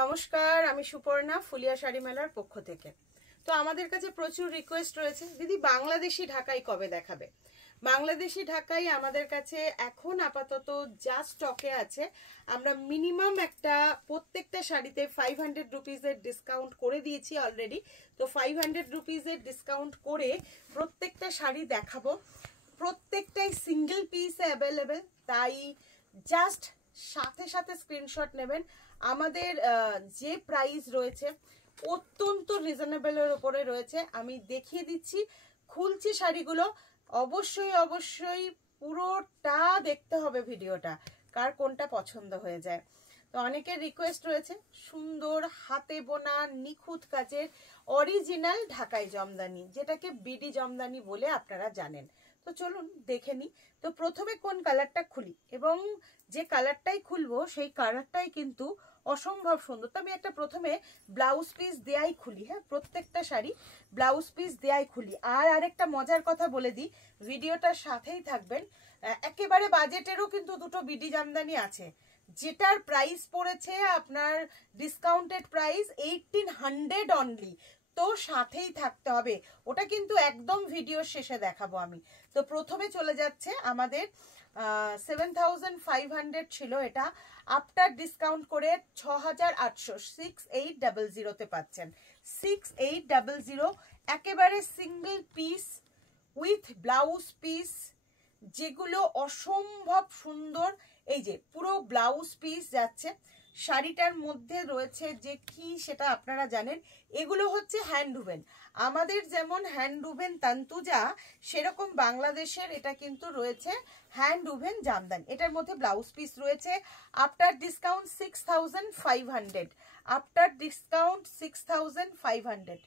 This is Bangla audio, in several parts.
নমস্কার, আমি সুপর্ণা, ফুলিয়া শাড়ি মেলার পক্ষ থেকে। তো আমাদের কাছে প্রচুর রিকোয়েস্ট রয়েছে, দিদি বাংলাদেশি ঢাকাই কবে দেখাবে। বাংলাদেশি ঢাকাই আমাদের কাছে এখন আপাতত যা স্টকে আছে, আমরা মিনিমাম একটা প্রত্যেকটা শাড়িতে 500 রুপিসের ডিসকাউন্ট করে দিয়েছি অলরেডি। তো 500 রুপিসের ডিসকাউন্ট করে প্রত্যেকটা শাড়ি দেখাবো, প্রত্যেকটাই সিঙ্গেল পিসে অ্যাভেলেবেল। তাই জাস্ট সাথে সাথে স্ক্রিনশট নেবেন। আমাদের যে প্রাইস রয়েছে অত্যন্ত রিজনেবলের উপরে রয়েছে। আমি দেখিয়ে দিচ্ছি, খুলছি শাড়িগুলো। অবশ্যই অবশ্যই পুরোটা দেখতে হবে ভিডিওটা, কার কোনটা পছন্দ হয়ে যায়। তো অনেকের রিকোয়েস্ট রয়েছে সুন্দর হাতে বোনা নিখুঁত কাজের অরিজিনাল ঢাকাই জামদানি, যেটাকে বিডি জামদানি বলে আপনারা জানেন। তো চলুন দেখে নিই। তো প্রথমে কোন কালারটা খুলি, এবং যে কালারটাই খুলবো সেই কালারটাই কিন্তু অসম্ভব সুন্দর। তো আমি একটা প্রথমে ব্লাউজ পিস দেয়াই খুলি। হ্যাঁ, প্রত্যেকটা শাড়ি ব্লাউজ পিস দেয়াই খুলি। আর আরেকটা মজার কথা বলে দিই, ভিডিওটার সাথেই থাকবেন। একেবারে বাজেটেরও কিন্তু দুটো বিডি জামদানি আছে, যেটার প্রাইস পড়েছে আপনার ডিসকাউন্টেড প্রাইস 1800 অনলি। তো সাথেই থাকতে হবে, ওটা কিন্তু একদম ভিডিও শেষে দেখাবো আমি। তো প্রথমে চলে যাচ্ছে আমাদের 7500 ছিল এটা, আফটার ডিসকাউন্ট করে 6800, 6800 পাচ্ছেন। 6800 একেবারে single piece with blouse piece, যেগুলো অসম্ভব সুন্দর। এই যে পুরো ব্লাউজ পিস যাচ্ছে। শাড়িটার মধ্যে রয়েছে যে কি সেটা আপনারা জানেন, এগুলো হচ্ছে হ্যান্ডউভেন। আমাদের যেমন হ্যান্ডউভেন তান্তুজা, সেরকম বাংলাদেশের এটা কিন্তু রয়েছে হ্যান্ডউভেন জামদানি। এটার মধ্যে ব্লাউজ পিস রয়েছে। আফটার ডিসকাউন্ট 6500, আফটার ডিসকাউন্ট 6500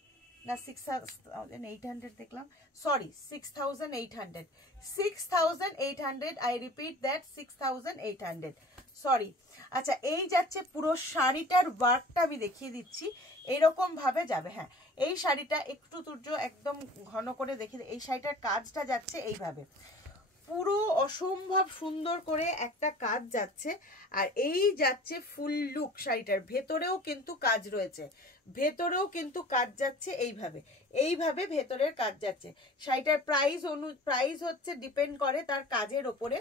না 6800 দেখলাম, sorry 6800, 6800, I repeat that 6800, sorry. আচ্ছা, এই যাচ্ছে পুরো শাড়িটার ওয়ার্কটা আমি দেখিয়ে দিচ্ছি, এইরকম ভাবে যাবে। হ্যাঁ, এই শাড়িটা একটু তুর্য একদম ঘন করে দেখিয়ে, এই শাড়িটার কাজটা যাচ্ছে এইভাবে, পুরো অসম্ভব সুন্দর করে একটা কাজ যাচ্ছে। আর এই যাচ্ছে ফুল লুক শাড়িটার, ভেতরেও কিন্তু কাজ রয়েছে, ভেতরেও কিন্তু কাজ যাচ্ছে এইভাবে, এইভাবে ভেতরের কাজ যাচ্ছে। শাড়িটার প্রাইস হচ্ছে ডিপেন্ড করে তার কাজের ওপরে,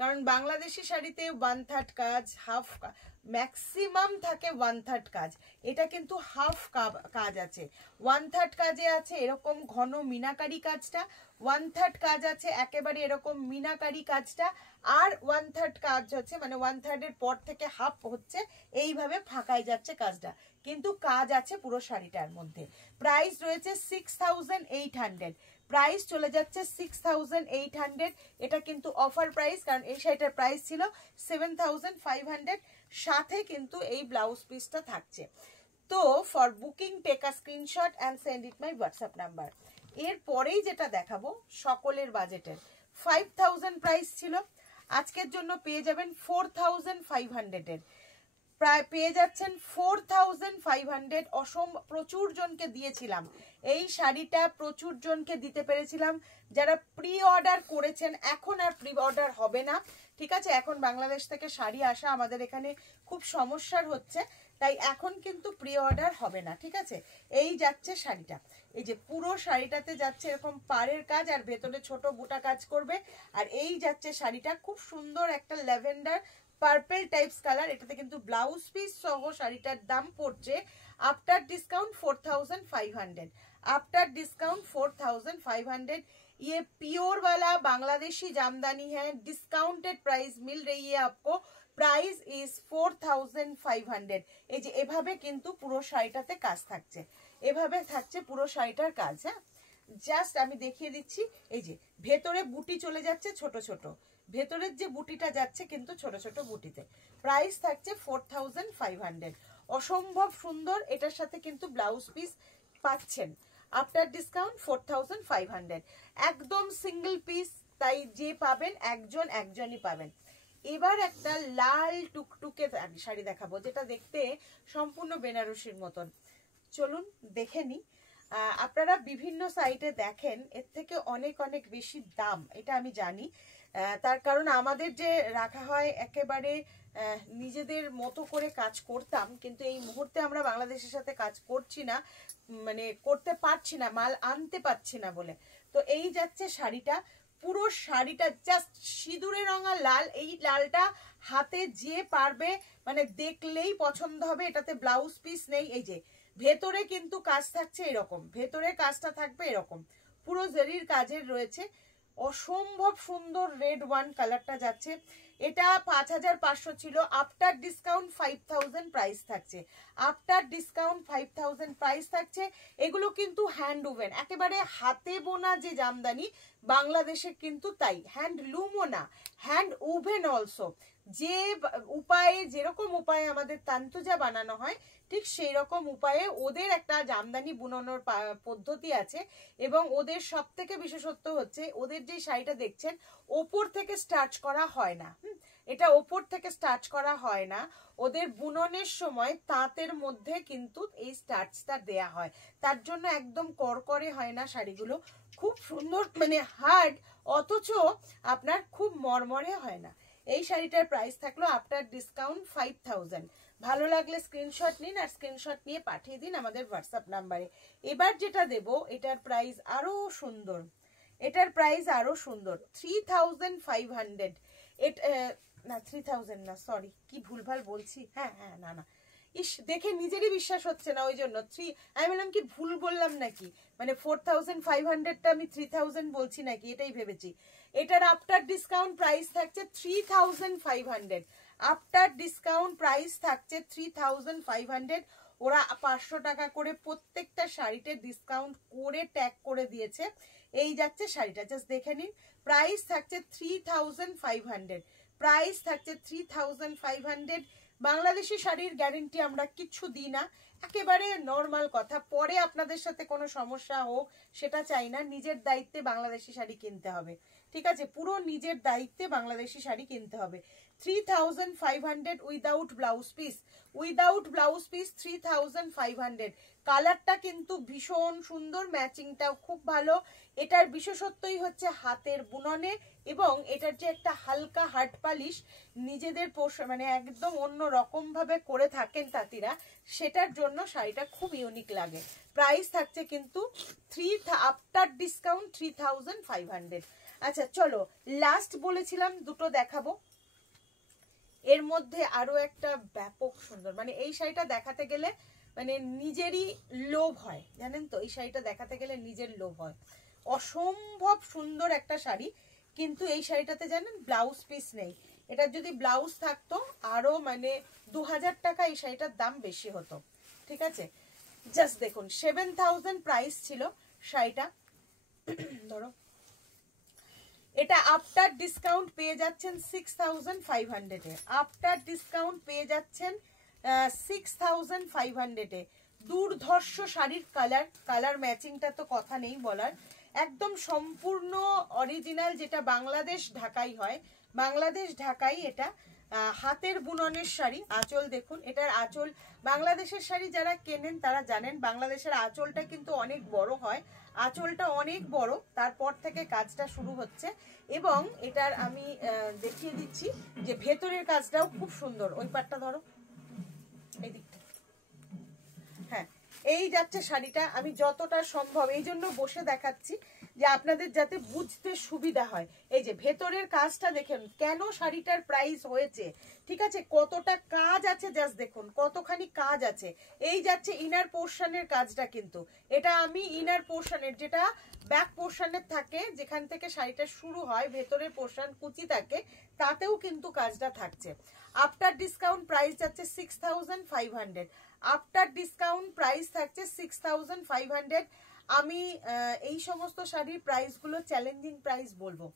কারণ বাংলাদেশি শাড়িতে 1/3 কাজ, হাফ ম্যাক্সিমাম থাকে 1/3 কাজ, এটা কিন্তু হাফ কাজ আছে। 1/3 কাজে আছে এরকম ঘন মিনাকারি কাজটা, 1/3 কাজ আছে একেবারে এরকম মিনাকারি কাজটা, আর 1/3 কাজ হচ্ছে মানে 1/3 এর পর থেকে হাফ হচ্ছে এইভাবে ফাঁকায় যাচ্ছে কাজটা, কিন্তু কাজ আছে পুরো শাড়িটার মধ্যে। প্রাইস রয়েছে 6800, প্রাইস চলে যাচ্ছে 6800। এটা কিন্তু অফার প্রাইস, কারণ এই শাড়িটার প্রাইস ছিল 7500, সাথে কিন্তু এই ব্লাউজ পিসটা থাকছে। তো for booking take a screenshot and send it my WhatsApp number. এরপরেই যেটা দেখাবো সকলের বাজেটের 5000 প্রাইস ছিল, আজকের জন্য পেয়ে যাবেন 4500 এর, প্রায় পেয়ে যাচ্ছেন 4500। প্রচুর জনকে দিয়েছিলাম এই শাড়িটা, প্রচুর জনকে দিতে পেরেছিলাম যারা প্রি অর্ডার করেছেন। এখন আর প্রি অর্ডার হবে না, ঠিক আছে? এখন বাংলাদেশ থেকে শাড়ি আসা আমাদের এখানে খুব সমস্যার হচ্ছে, তাই এখন কিন্তু প্রি অর্ডার হবে না, ঠিক আছে? এই যাচ্ছে শাড়িটা, এই যে পুরো শাড়িটাতে যাচ্ছে এরকম পাড়ের কাজ, আর ভেতরে ছোট বুটা কাজ করবে। আর এই যাচ্ছে শাড়িটা, খুব সুন্দর একটা ল্যাভেন্ডার পার্পল টাইপস কালার। এটাতে কিন্তু ব্লাউজ পিস সহ শাড়িটার দাম পড়ছে আফটার ডিসকাউন্ট 4500, आफ्टर डिस्काउंट 4500। ये प्योर वाला बांग्लादेशी जामदानी है, डिस्काउंटेड प्राइस मिल रही है आपको, प्राइस इज 4500। এই যে এভাবে কিন্তু পুরো শাড়িটাতে কাজ থাকছে, এভাবে থাকছে পুরো শাড়িটার কাজ। হ্যাঁ, জাস্ট আমি দেখিয়ে দিচ্ছি, এই যে ভেতরে বুটি চলে যাচ্ছে ছোট ছোট, ভেতরের যে বুটিটা যাচ্ছে কিন্তু ছোট ছোট বুটিতে। প্রাইস থাকছে 4500, অসম্ভব সুন্দর। এটার সাথে কিন্তু ব্লাউজ পিস পাচ্ছেন আফটার ডিসকাউন্ট 4500, একদম সিঙ্গেল পিস, তাই যে পাবেন একজনই পাবেন। এবার একটা লাল টুকটুকে শাড়ি দেখাবো, যেটা দেখতে সম্পূর্ণ বেনারসির মতন। চলুন দেখে নি। আপনারা বিভিন্ন সাইটে দেখেন এর থেকে অনেক অনেক বেশি দাম, এটা আমি জানি, তার কারণ আমাদের যে রাখা হয় একেবারে নিজেদের মতো করে কাজ করতাম, কিন্তু এই মুহূর্তে আমরা বাংলাদেশের সাথে কাজ করছি না, মানে করতে পারছি না, মাল আনতে পারছি না বলে। তো এই যাচ্ছে শাড়িটা, পুরো শাড়িটা জাস্ট সিঁদুরে রঙা লাল। এই লালটা হাতে যে পারবে মানে দেখলেই পছন্দ হবে। এটাতে ব্লাউজ পিস নেই। এই যে ভেতরে কিন্তু কাজ থাকছে এরকম, ভেতরে কাজটা থাকবে এরকম, পুরো জরির কাজের রয়েছে। অসম্ভব সুন্দর রেড ওয়ান কালারটা যাচ্ছে। এটা 5500 ছিল, আফটার ডিসকাউন্ট 5000 প্রাইস থাকছে। আফটার ডিসকাউন্ট 5000 প্রাইস থাকছে। এগুলো কিন্তু হ্যান্ড উভেন, একেবারে হাতে বোনা যে জামদানি বাংলাদেশে কিন্তু তাই, হ্যান্ডলুমও না, হ্যান্ড উভেন অলসো। যে উপায়ে, যেরকম উপায়ে আমাদের তান্তুজা বানানো হয় ঠিক সেই রকম উপায়ে ওদের একটা জামদানি বুনানোর পদ্ধতি আছে। এবং ওদের সব থেকে বিশেষত্ব হচ্ছে ওদের যে শাড়িটা দেখছেন ওপর থেকে স্টার্চ করা হয় না। এটা ওপর থেকে স্টার্চ করা হয় না, ওদের বুননের সময় তাঁতের মধ্যে কিন্তু এই স্টার্চটা দেয়া হয়, তার জন্য একদম করকরে হয় না শাড়িগুলো, খুব সুন্দর মানে হার্ড, অথচ আপনার খুব মরমরে হয় না। এই শাড়িটার প্রাইস থাকলো আফটার ডিসকাউন্ট 5000। ভালো লাগলে স্ক্রিনশট নিন আর স্ক্রিনশট নিয়ে পাঠিয়ে দিন আমাদের হোয়াটসঅ্যাপ নাম্বারে। এবার যেটা দেব এটার প্রাইস আরো সুন্দর, এটার প্রাইস আরো সুন্দর 3500। না 3000 না, সরি কি ভুলভাল বলছি, হ্যাঁ হ্যাঁ না না, ইস দেখে নিজেরই বিশ্বাস হচ্ছে না, ওই জন্য আমি বললাম কি ভুল বললাম নাকি, মানে 4500টা আমি 3000 বলছি নাকি, এটাই ভেবেছি। এটার আফটার ডিসকাউন্ট প্রাইস থাকছে 3500। আফটার ডিসকাউন্ট প্রাইস থাকছে 3500। ওরা 500 টাকা করে প্রত্যেকটা শাড়িতে ডিসকাউন্ট করে ট্যাগ করে দিয়েছে। এই যাচ্ছে শাড়িটা, জাস্ট দেখে নিন। প্রাইস থাকছে 3500, প্রাইস থাকছে 3500। বাংলাদেশি শাড়ির গ্যারেন্টি আমরা কিচ্ছু দিই না, একেবারে নর্মাল কথা। পরে আপনাদের সাথে কোনো সমস্যা হোক সেটা চাই না, নিজের দায়িত্বে বাংলাদেশি শাড়ি কিনতে হবে, ঠিক আছে, পুরো নিজের দায়িত্বে বাংলাদেশি শাড়ি কিনতে হবে। 3500 without blouse piece, without blouse piece 3500। কালারটা কিন্তু ভীষণ সুন্দর, ম্যাচিংটাও খুব ভালো। এটার বিশেষত্বই হচ্ছে হাতের বুননে এবং এটার যে একটা হালকা হার্ড পালিশ নিজেদের মানে একদম অন্য রকম ভাবে করে থাকেন তাঁতিরা, সেটার জন্য শাড়িটা খুব ইউনিক লাগে। প্রাইস থাকছে কিন্তু আফটার ডিসকাউন্ট 3500। আচ্ছা চলো, লাস্ট বলেছিলাম দুটো দেখাবো, এর মধ্যে আরো একটা ব্যাপক সুন্দর, মানে এই শাড়িটা দেখাতে গেলে মানে নিজেরই লোভ হয়, জানেন তো, এই শাড়িটা দেখাতে গেলে নিজের লোভ হয়। অসম্ভব সুন্দর একটা শাড়ি, কিন্তু এই শাড়িটাতে জানেন ব্লাউজ পিস নেই। এটার যদি ব্লাউজ থাকতো আরো মানে 2000 টাকা এই শাড়িটার দাম বেশি হতো, ঠিক আছে। জাস্ট দেখুন 7000 প্রাইস ছিল শাড়িটা, ধরো এটা আফটার ডিসকাউন্ট পেয়ে যাচ্ছেন 6500 এ, আফটার ডিসকাউন্ট পেয়ে যাচ্ছেন 6500 এ। দুর্ধর্ষ শাড়ির কালার, কালার ম্যাচিংটা তো কথা নেই বলার, একদম সম্পূর্ণ অরিজিনাল, যেটা বাংলাদেশ ঢাকাই হয়, বাংলাদেশ ঢাকাই এটা। হাতের বুননের শাড়ি, আঁচল দেখুন, এটার আঁচল বাংলাদেশের শাড়ি যারা কেনেন তারা জানেন বাংলাদেশের আঁচলটা কিন্তু অনেক বড় হয়, আঁচলটা অনেক বড়, তারপর থেকে কাজটা শুরু হচ্ছে। এবং এটার আমি দেখিয়ে দিচ্ছি যে ভেতরের কাজটাও খুব সুন্দর। ওই পাটটা ধরো, এই দিকটা, হ্যাঁ এই যাচ্ছে শাড়িটা। আমি যতটা সম্ভব এই জন্য বসে দেখাচ্ছি যে আপনাদের যাতে বুঝতে সুবিধা হয়। এই যে ভেতরের কাজটা দেখেন কেন শাড়িটার প্রাইস হয়েছে, ঠিক আছে, কতটা কাজ আছে, জাস্ট দেখুন কতখানি কাজ আছে। এই যাচ্ছে ইনার পোর্শনের কাজটা, কিন্তু এটা আমি ইনার পোর্শনের, যেটা ব্যাক পোর্শনের থাকে, যেখান থেকে শাড়িটা শুরু হয়, ভেতরের পোর্শন কুচি থাকে, তাতেও কিন্তু কাজটা থাকছে। আফটার ডিসকাউন্ট প্রাইস যাচ্ছে 6500, আফটার ডিসকাউন্ট প্রাইস থাকছে 6500। আমি এই সমস্ত শাড়ির প্রাইসগুলো চ্যালেঞ্জিং প্রাইস বলবো,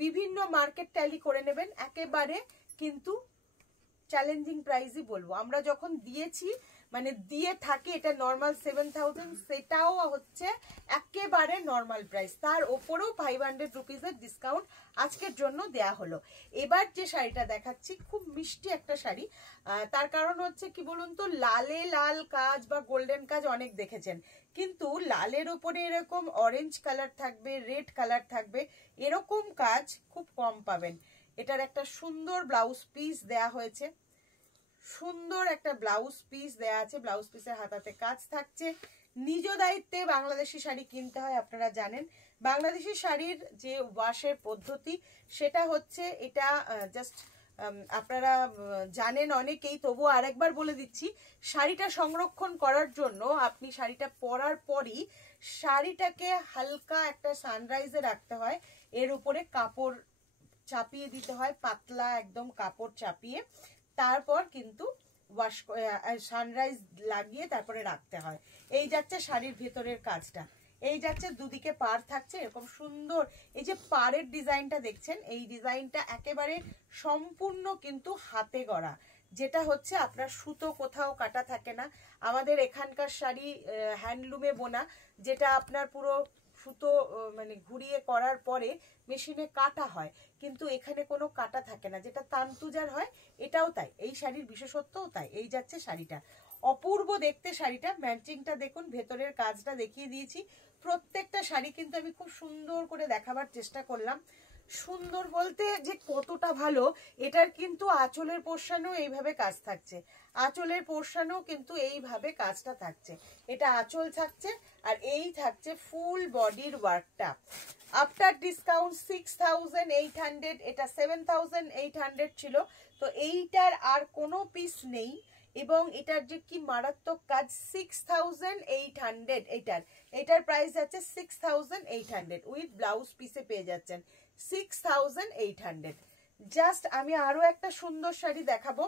বিভিন্ন মার্কেট ট্যালি করে নেবেন, একেবারে কিন্তু চ্যালেঞ্জিং প্রাইসই বলবো। আমরা যখন দিয়েছি মানে দিয়ে থাকে এটা নর্মাল 7000, সেটাও হচ্ছে একেবারে নর্মাল প্রাইস, তার ওপরেও 500 রুপিসের ডিসকাউন্ট আজকের জন্য দেয়া হলো। এবার যে শাড়িটা দেখাচ্ছি খুব মিষ্টি একটা শাড়ি, তার কারণ হচ্ছে কি বলুন তো, লালে লাল কাজ বা গোল্ডেন কাজ অনেক দেখেছেন, কিন্তু লালের ওপরে এরকম অরেঞ্জ কালার থাকবে, রেড কালার থাকবে, এরকম কাজ খুব কম পাবেন। এটার একটা সুন্দর ব্লাউজ পিস দেয়া হয়েছে, সুন্দর একটা ব্লাউজ পিস দেয়া আছে, ব্লাউজ পিসের হাতাতে কাজ থাকছে। নিজ দায়িত্বে বাংলাদেশি শাড়ি কিনতে হয়, আপনারা জানেন। বাংলাদেশি শাড়ির যে ওয়াশের পদ্ধতি সেটা হচ্ছে এটা জাস্ট আপনারা জানেন অনেকেই, তবুও আরেকবার বলে দিচ্ছি, শাড়িটা সংরক্ষণ করার জন্য আপনি শাড়িটা পরার পরই শাড়িটাকে হালকা একটা সানরাইজে রাখতে হয়, এর উপরে কাপড় চাপিয়ে দিতে হয়, পাতলা একদম কাপড় চাপিয়ে, তারপর কিন্তু ওয়াশ সানরাইজ লাগিয়ে তারপরে রাখতে হয়। এই যাচ্ছে শাড়ির ভেতরের কাজটা, এই যাচ্ছে দুদিকে পাড় থাকছে এরকম সুন্দর। এই যে পাড়ের ডিজাইনটা দেখছেন, এই ডিজাইনটা একেবারে সম্পূর্ণ কিন্তু হাতে গড়া, যেটা হচ্ছে আপনার সুতো কোথাও কাটা থাকে না। আমাদের এখানকার শাড়ি হ্যান্ডলুমে বোনা, যেটা আপনার পুরো সুতো মানে ঘুরিয়ে করার পরে মেশিনে কাটা হয়, কিন্তু এখানে কোনো কাটা থাকে না, যেটা তান্তুজার হয় এটাও তাই, এই শাড়ির বিশেষত্বও তাই। এই যাচ্ছে শাড়িটা, অপূর্ব দেখতে শাড়িটা, ম্যাচিংটা দেখুন, ভেতরের কাজটা দেখিয়ে দিয়েছি। প্রত্যেকটা শাড়ি কিন্তু আমি খুব সুন্দর করে দেখাবার চেষ্টা করলাম। সুন্দর বলতে যে কতটা ভালো, এটার কিন্তু আঁচলের পোর্শনেও এইভাবে কাজ থাকছে, আঁচলের পোর্শনেও কিন্তু এইভাবে কাজটা থাকছে, এটা আঁচল থাকছে আর এই থাকছে ফুল বডির ওয়ার্কটা। আফটার ডিসকাউন্ট 6800, এটা 7800 ছিল, তো এইটার আর কোনো পিস নেই। এবং এটার যে কি মারাত্মক কাজ, 6800, এটার প্রাইস আছে 6800, উইথ ব্লাউজ পিসে পেয়ে যাচ্ছেন 6800। জাস্ট আমি আরো একটা সুন্দর শাড়ি দেখাবো,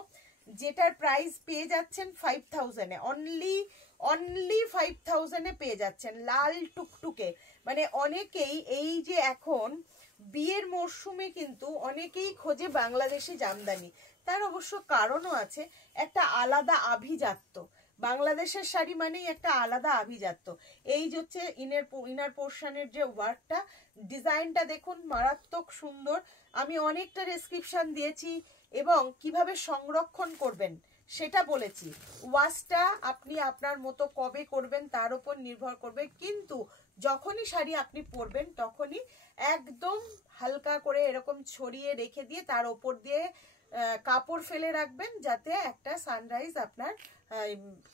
যেটার প্রাইস পেয়ে যাচ্ছেন 5000 এ, অনলি 5000 এ পেয়ে যাচ্ছেন, লাল টুকটুকে। মানে অনেকেই এই যে এখন বিয়ের মরশুমে কিন্তু অনেকেই খোঁজে বাংলাদেশি জামদানি, তার অবশ্য কারণও আছে, একটা আলাদা আভিজাত্য, বাংলাদেশের শাড়ি মানেই একটা আলাদা আভিজাত্য। এই যে হচ্ছে ইনার পোর্শনের যে ওয়ার্কটা, ডিজাইনটা দেখুন, মারাত্মক সুন্দর। আমি অনেকটা ডেসক্রিপশন দিয়েছি এবং কিভাবে সংরক্ষণ করবেন সেটা বলেছি। ওয়াশটা আপনি আপনার মতো কবে করবেন তার উপর নির্ভর করবে, কিন্তু যখনই শাড়ি আপনি পরবেন তখনই একদম হালকা করে এরকম ছড়িয়ে রেখে দিয়ে তার ওপর দিয়ে কাপড় ফেলে রাখবেন, যাতে একটা সানরাইজ আপনার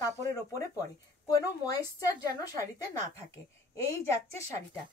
কাপড়ের ওপরে পড়ে, কোনো ময়েশ্চার যেন শাড়িতে না থাকে। এই যাচ্ছে শাড়িটা।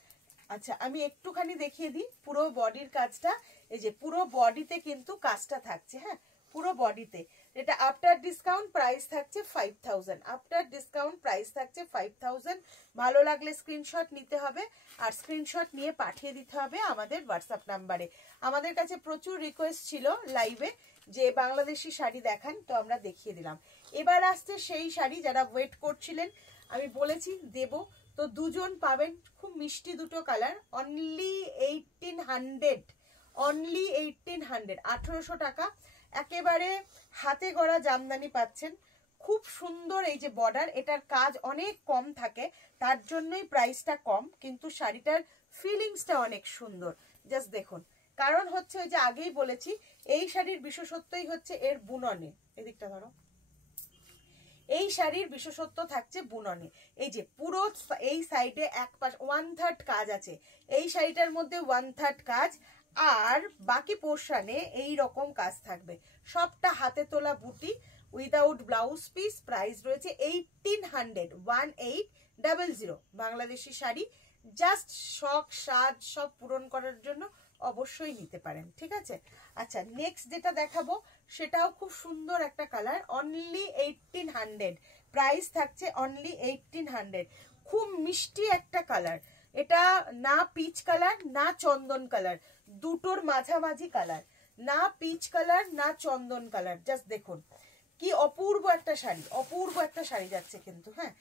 আচ্ছা আমি একটুখানি দেখিয়ে দিই পুরো বডির কাজটা। এই যে পুরো বডিতে কিন্তু কাজটা থাকছে, হ্যাঁ পুরো বডিতে। এটা আফটার ডিসকাউন্ট প্রাইস থাকছে 5000, আফটার ডিসকাউন্ট প্রাইস থাকছে 5000। ভালো লাগলে স্ক্রিনশট নিতে হবে, আর স্ক্রিনশট নিয়ে পাঠিয়ে দিতে হবে আমাদের হোয়াটসঅ্যাপ নাম্বারে। আমাদের কাছে প্রচুর রিকোয়েস্ট ছিল লাইভে যে বাংলাদেশি শাড়ি দেখান, তো আমরা দেখিয়ে দিলাম। এবার আসছে সেই শাড়ি যারা ওয়েট করছিলেন, আমি বলেছি দেব, তো দুজন পাবেন, খুব মিষ্টি দুটো কালার, অনলি 1800, অনলি 1800, 1800 টাকা, একেবারে হাতে গড়া জামদানি পাচ্ছেন। খুব সুন্দর এই যে বর্ডার, এটার কাজ অনেক কম থাকে, তার জন্যই প্রাইসটা কম, কিন্তু শাড়িটার ফিলিংসটা অনেক সুন্দর। জাস্ট দেখুন, কারণ হচ্ছে ওই যে আগেই বলেছি, এই শাড়ির বিশেষত্বই হচ্ছে এর বুননে। এদিকটা ধরো, এই শাড়ির বিশেষত্ব থাকছে বুননে। এই যে পুরো এই সাইডে এক পাশ 1/3 কাজ আছে, এই শাড়িটার মধ্যে 1/3 কাজ, আর বাকি পোর্শনে এই রকম কাজ থাকবে, সবটা হাতে তোলা বুটি, উইদাউট ব্লাউজ পিস। প্রাইস রয়েছে 1800, 1800। বাংলাদেশি শাড়ি জাস্ট শখ সাজ সব পূরণ করার জন্য অবশ্যই নিতে পারেন, ঠিক আছে। আচ্ছা নেক্সট যেটা দেখাবো সেটাও খুব সুন্দর একটা কালার, অনলি 1800, প্রাইস থাকছে অনলি 1800। খুব মিষ্টি একটা কালার, এটা না পিচ কালার না চন্দন কালার, দুটোর মাঝামাঝি কালার, না পিচ কালার না চন্দন কালার। জাস্ট দেখুন কি অপূর্ব একটা শাড়ি, অপূর্ব একটা শাড়ি যাচ্ছে কিন্তু, হ্যাঁ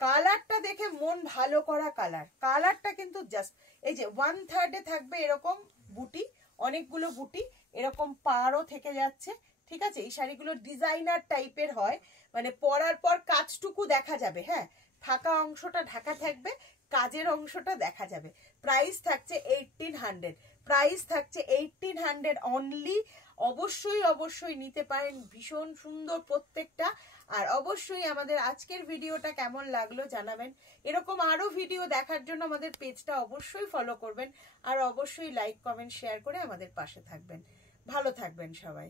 কালারটা দেখে মন ভালো করা কালার, কালারটা কিন্তু জাস্ট এই যে 1/3 থাকবে এরকম বুটি, অনেকগুলো বুটি, এরকম পাড়ও থেকে যাচ্ছে, ঠিক আছে, এই শাড়িগুলো ডিজাইনার টাইপের হয়, মানে পরার পর কাজটুকু দেখা যাবে, হ্যাঁ, ফাঁকা অংশটা ঢাকা থাকবে, কাজের অংশটা দেখা যাবে। প্রাইস থাকছে 1800, প্রাইস থাকছে 1800 অনলি। অবশ্যই অবশ্যই নিতে পারেন, ভীষণ সুন্দর প্রত্যেকটা। আর অবশ্যই আমাদের আজকের ভিডিওটা কেমন লাগলো জানাবেন। এরকম আরো ভিডিও দেখার জন্য আমাদের পেজটা অবশ্যই ফলো করবেন, আর অবশ্যই লাইক কমেন্ট শেয়ার করে আমাদের পাশে থাকবেন। ভালো থাকবেন সবাই।